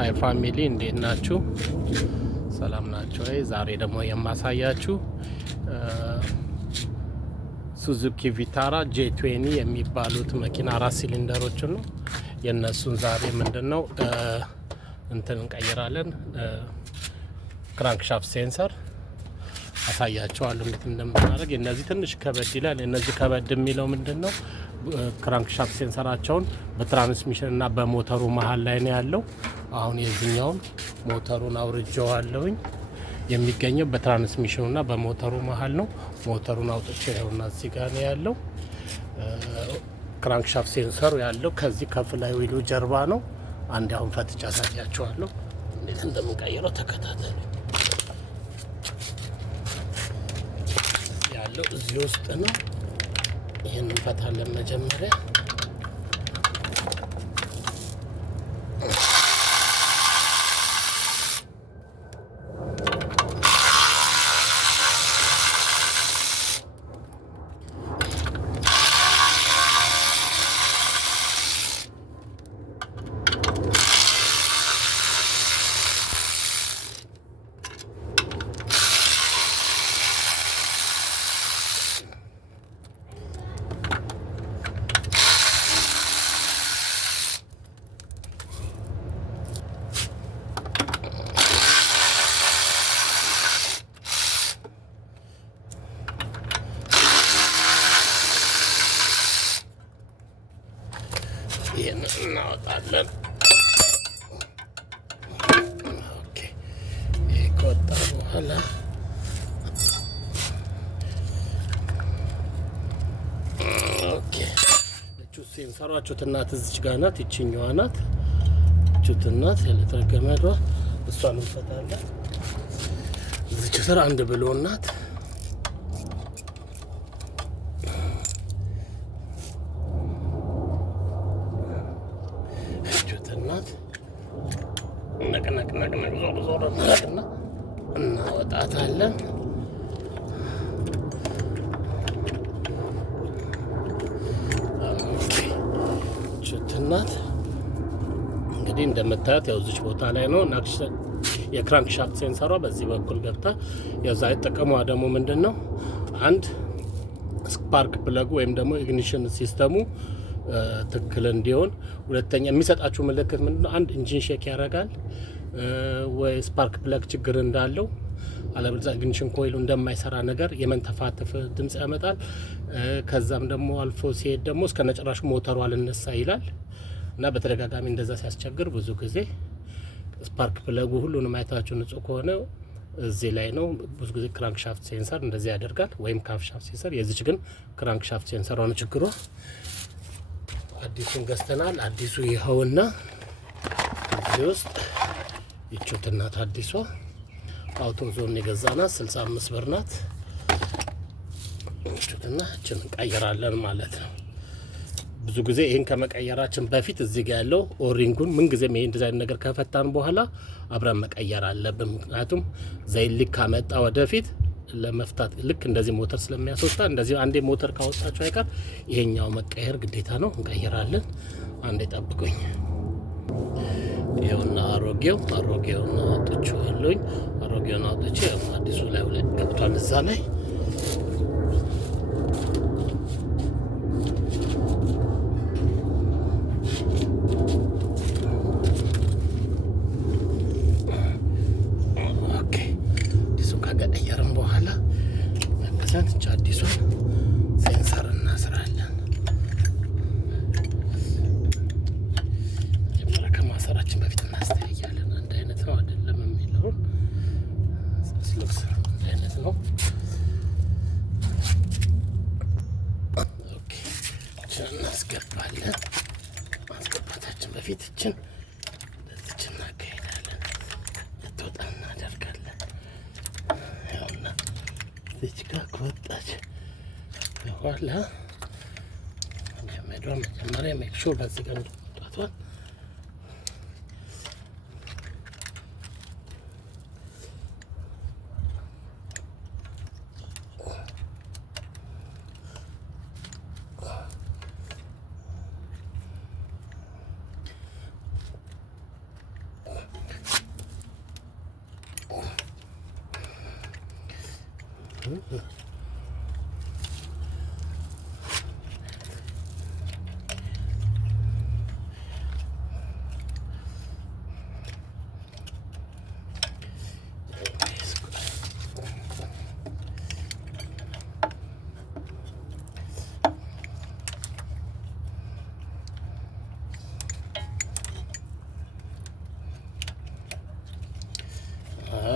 ሃይ ፋሚሊ እንዴት ናችሁ? ሰላም ናችሁ? ዛሬ ደግሞ የማሳያችሁ ሱዙኪ ቪታራ J20 የሚባሉት መኪና 4 ሲሊንደሮችን ነው። የነሱን ዛሬ ምንድነው እንትን እንቀይራለን። ክራንክሻፍት ሴንሰር አሳያችኋለሁ እንዴት እንደምናደርግ። እነዚህ ትንሽ ከበድ ይላል። እነዚህ ከበድ የሚለው ምንድነው ክራንክሻፍት ሴንሰራቸውን በትራንስሚሽን እና በሞተሩ መሃል ላይ ነው ያለው። አሁን የዚህኛውን ሞተሩን አውርጄዋለሁኝ። የሚገኘው በትራንስሚሽኑ እና በሞተሩ መሃል ነው። ሞተሩን አውጥቼ ነውና እዚህ ጋር ነው ያለው። ክራንክሻፍት ሴንሰሩ ያለው ከዚህ ከፍላይ ዊሉ ጀርባ ነው። አንድ አሁን ፈትቻ አሳያችኋለሁ እንዴት እንደምንቀይረው ተከታተሉ። ያለው እዚህ ውስጥ ነው። ይሄንን እንፈታለን መጀመሪያ። ይሄንን እናወጣለን። ኦኬ ይሄ ከወጣ በኋላ ኦኬ ሴንሰሯ እናት እዚች ጋር ናት። ይችኛዋ ናት እናት ለተገመዷ እሷን እንፈታለን። እዚች ስራ አንድ ብሎ እናት ነቅነቅ ዞር እናደርግና እናወጣታለን። ችትናት እንግዲህ እንደምታዩት ያው እዚች ቦታ ላይ ነው። የክራንክሻፍት ሴንሰሯ በዚህ በኩል ገብታ ያዛ ጥቅሟ ደግሞ ምንድነው? አንድ ስፓርክ ፕለጉ ወይም ደግሞ ኢግኒሽን ሲስተሙ ትክክል እንዲሆን፣ ሁለተኛ የሚሰጣችሁ ምልክት ምንድነው? አንድ ኢንጂን ሼክ ያደርጋል ወይ ስፓርክ ፕለግ ችግር እንዳለው፣ አለበለዚያ ኢግኒሽን ኮይሉ እንደማይሰራ ነገር የመንተፋተፍ ድምጽ ያመጣል። ከዛም ደግሞ አልፎ ሲሄድ ደግሞ እስከ ነጭራሹ ሞተሩ አልነሳ ይላል እና በተደጋጋሚ እንደዛ ሲያስቸግር ብዙ ጊዜ ስፓርክ ፕለጉ ሁሉንም አይታችሁ ንጹህ ከሆነ እዚህ ላይ ነው። ብዙ ጊዜ ክራንክሻፍት ሴንሰር እንደዚህ ያደርጋል፣ ወይም ክራንክሻፍት ሴንሰር። የዚች ግን ክራንክሻፍት ሴንሰሯ ነው ችግሯ። አዲሱን ገዝተናል። አዲሱ ይኸውና እዚህ ውስጥ ይቹት እናት አዲሷ አውቶ ዞን የገዛናት 65 ብር ናት። ይቹትና እችን እንቀይራለን ማለት ነው። ብዙ ጊዜ ይሄን ከመቀየራችን በፊት እዚህ ጋር ያለው ኦሪንጉን ምን ጊዜም ይሄን ዲዛይን ነገር ከፈታን በኋላ አብረን መቀየር አለብን። ምክንያቱም ዘይት ልክ ካመጣ ወደፊት ለመፍታት ልክ እንደዚህ ሞተር ስለሚያስወጣ እንደዚህ አንዴ ሞተር ካወጣችሁ አይቀር ይሄኛው መቀየር ግዴታ ነው። እንቀይራለን። አንዴ ጠብቁኝ። ይሄውና አሮጌውን አውጥቼዋለሁኝ። አሮጌውን አውጥቼ አዲሱ ላይ ገብቷል እዛ ላይ። ከቀየርን በኋላ መልሰን አዲሱን ሴንሰር እናስራለን። መጀመሪያ ከማሰራችን በፊት እናስተያያለን። አንድ አይነት ነው አይደለም የሚለውን ስልክስ አንድ አይነት ነው። ኦኬ እችን እናስገባለን። ማስገባታችን በፊት እችን እናካሄዳለን። ልትወጣ እናደርጋለን። እዚህ ጋር ከወጣች በኋላ መጀመሪያ ሜክ ሹር በዚህ ጋር እንደወጣቷል።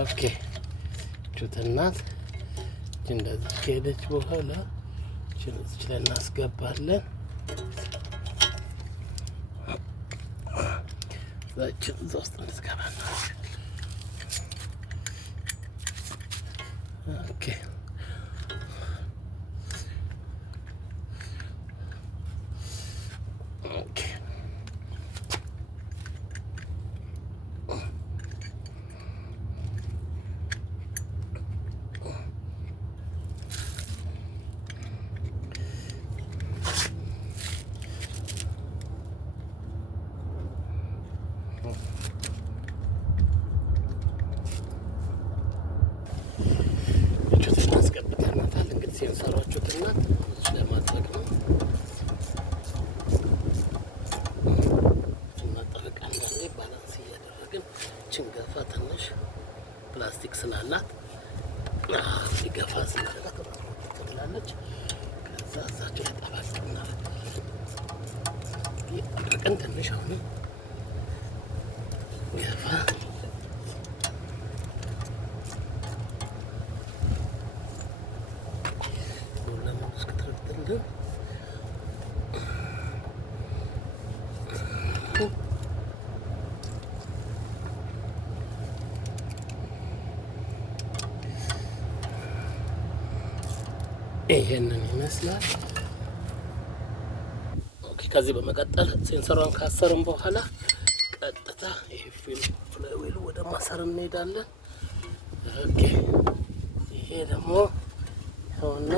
ኦኬ ቹትናት እንደዚህ ከሄደች በኋላ እዚች ላይ እናስገባለን። እዛችን እዛ ውስጥ እንድትገባ ኦኬ ኦኬ ሴንሰሮቹትና ለማድረግ ነው እናጠበቅ። አንዳንዴ ባላንስ እያደረግን ችንገፋ ትንሽ ፕላስቲክ ስላላት ሊገፋ ስላላት ትላለች። ከዛ እዛቸው ያጠባቅ እናደርጋለን። እያጠበቅን ትንሽ አሁን ገፋ ይሄንን ይመስላል። ኦኬ ከዚህ በመቀጠል ሴንሰሯን ካሰርም በኋላ ቀጥታ ይሄ ፍላይዌሉ ወደ ማሰር እንሄዳለን። ኦኬ ይሄ ደግሞ ይኸውና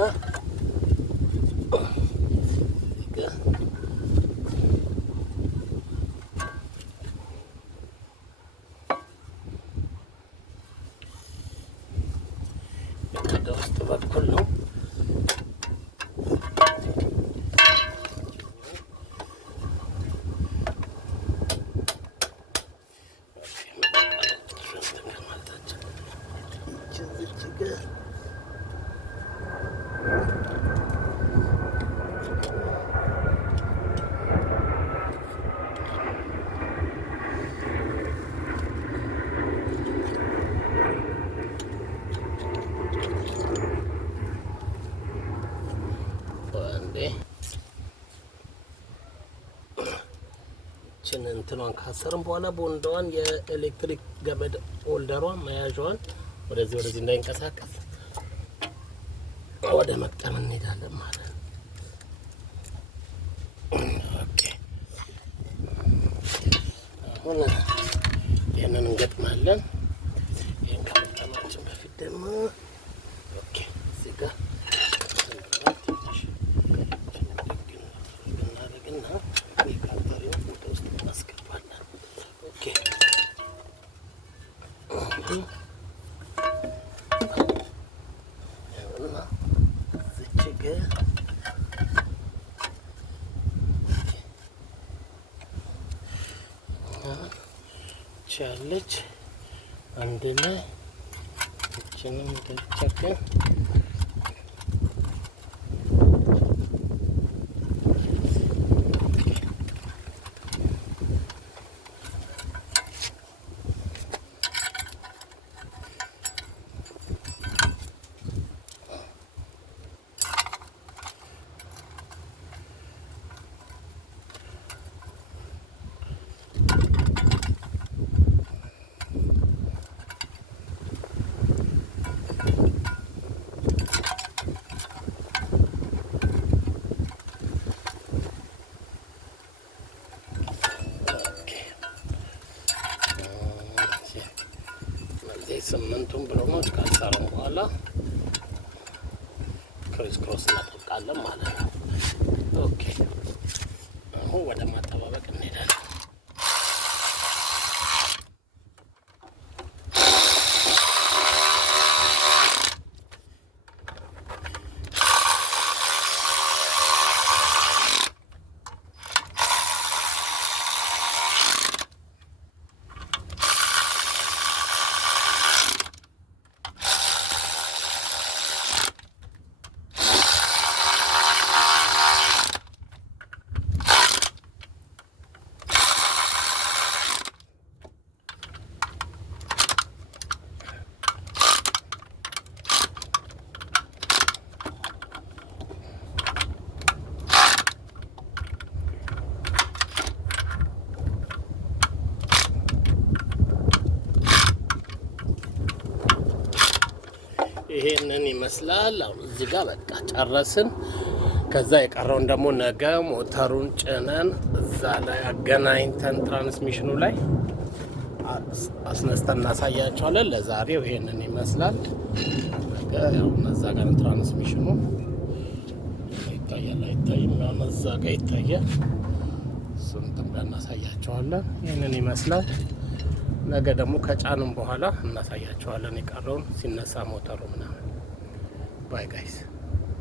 ወደ ውስጥ በኩል ነው። እንትኗን ካሰርም በኋላ ቦንዳዋን የኤሌክትሪክ ገመድ ሆልደሯን መያዣዋን ወደዚህ እንዳይንቀሳቀስ ወደ መቅጠም እንሄዳለን ማለት ነው። ኦኬ አሁን ይሄንን እንገጥማለን። ይሄን ከመቅጠማችን በፊት ደግሞ ኦኬ እዚህ ጋር ቻለች አንድ ላይ እችንም ተጨቀ ስምንቱን ብሎኖች ካሰርን በኋላ ክሪስ ክሮስ እናጠብቃለን ማለት ነው። ኦኬ አሁን ወደ ማጠባበቅ እንሄዳለን። ይሄንን ይመስላል። አሁን እዚህ ጋር በቃ ጨረስን። ከዛ የቀረውን ደግሞ ነገ ሞተሩን ጭነን እዛ ላይ አገናኝተን ትራንስሚሽኑ ላይ አስነስተን እናሳያቸዋለን። ለዛሬው ይሄንን ይመስላል። ነገ ያው እዛ ጋር ትራንስሚሽኑ ይታያል አይታይም? ያው እዛ ጋር ይታያል። እሱን እናሳያቸዋለን። ይሄንን ይመስላል። ነገ ደግሞ ከጫንም በኋላ እናሳያቸዋለን የቀረውን ሲነሳ ሞተሩ ምናምን። ባይ ጋይስ።